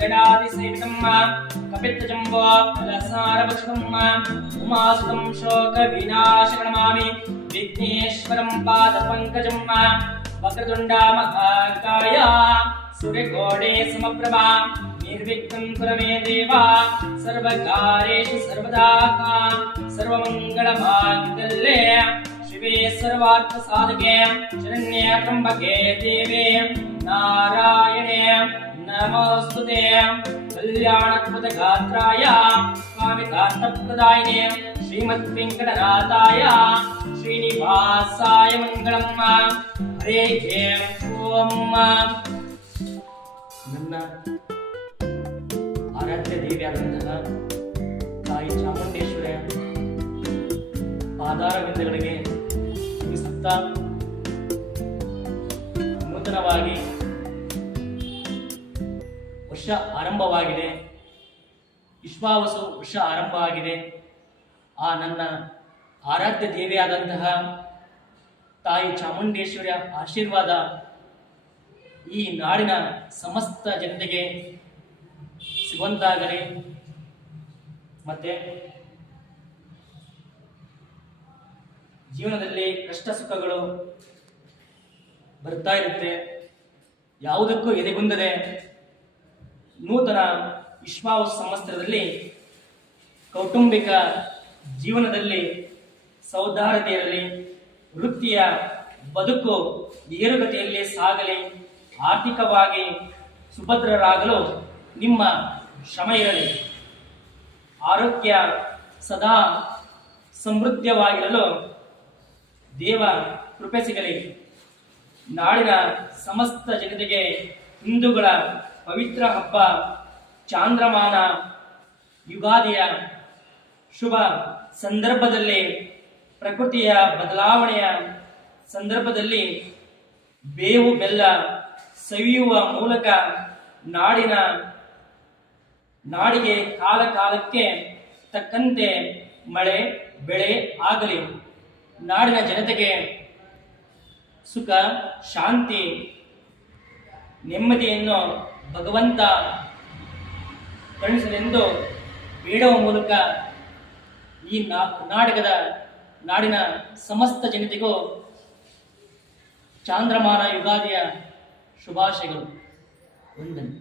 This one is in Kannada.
गणादिसेवितं कपित्तजम्बो फलसारभक्षकं उमासुतं शोकविनाशकनमामि विघ्नेश्वरं पादपङ्कजं वक्रतुण्डा महाकाय सूर्यकोटे समप्रभा निर्विघ्नं कुरु मे देव सर्वकार्येषु सर्वदा सर्वमङ्गलमाङ्गल्ये शिवे सर्वार्थसाधके शरण्ये त्र्यम्बके देवे नारायणे नमोस्तुते कल्याणकृतगात्राय कामिकार्थप्रदायिने श्रीमद्वेङ्कटनाथाय श्रीनिवासाय मङ्गलम् हरे ओम ನನ್ನ ಆರಾಧ್ಯ ದೇವಿಯಾದಂತಹ ತಾಯಿ ಚಾಮುಂಡೇಶ್ವರಿಯ ಪಾದಾರವಿಂದಗಳಿಗೆ ನಮಿಸುತ್ತಾ ನೂತನವಾಗಿ ವರ್ಷ ಆರಂಭವಾಗಿದೆ. ವಿಶ್ವಾವಸು ವರ್ಷ ಆರಂಭವಾಗಿದೆ. ಆ ನನ್ನ ಆರಾಧ್ಯ ದೇವಿಯಾದಂತಹ ತಾಯಿ ಚಾಮುಂಡೇಶ್ವರಿಯ ಆಶೀರ್ವಾದ ಈ ನಾಡಿನ ಸಮಸ್ತ ಜನತೆಗೆ ಸಿಗುವಂತಾಗಲಿ. ಮತ್ತೆ ಜೀವನದಲ್ಲಿ ಕಷ್ಟ ಸುಖಗಳು ಬರ್ತಾ ಇರುತ್ತೆ. ಯಾವುದಕ್ಕೂ ಎದೆಗುಂದದೆ ನೂತನ ವಿಶ್ವಾವಸು ಸಂವತ್ಸರದಲ್ಲಿ ಕೌಟುಂಬಿಕ ಜೀವನದಲ್ಲಿ ಸೌಹಾರ್ದತೆಯಲ್ಲಿ ವೃತ್ತಿಯ ಬದುಕು ಏರುಗತಿಯಲ್ಲಿ ಸಾಗಲಿ. ಆರ್ಥಿಕವಾಗಿ ಸುಭದ್ರರಾಗಲು ನಿಮ್ಮ ಶ್ರಮ ಇರಲಿ. ಆರೋಗ್ಯ ಸದಾ ಸಮೃದ್ಧವಾಗಿರಲು ದೇವ ಕೃಪೆ ಸಿಗಲಿ. ನಾಡಿನ ಸಮಸ್ತ ಜನತೆಗೆ ಹಿಂದೂಗಳ ಪವಿತ್ರ ಹಬ್ಬ ಚಾಂದ್ರಮಾನ ಯುಗಾದಿಯ ಶುಭ ಸಂದರ್ಭದಲ್ಲಿ ಪ್ರಕೃತಿಯ ಬದಲಾವಣೆಯ ಸಂದರ್ಭದಲ್ಲಿ ಬೇವು ಬೆಲ್ಲ ಸವಿಯುವ ಮೂಲಕ ನಾಡಿಗೆ ಕಾಲ ಕಾಲಕ್ಕೆ ತಕ್ಕಂತೆ ಮಳೆ ಬೆಳೆ ಆಗಲಿ. ನಾಡಿನ ಜನತೆಗೆ ಸುಖ ಶಾಂತಿ ನೆಮ್ಮದಿಯನ್ನು ಭಗವಂತ ಕರುಣಿಸಲೆಂದು ಬೇಡುವ ಮೂಲಕ ಈ ನಾಡಿನ ಸಮಸ್ತ ಜನತೆಗೂ ಚಾಂದ್ರಮಾನ ಯುಗಾದಿಯ ಶುಭಾಶಯಗಳು. ವಂದನೆ.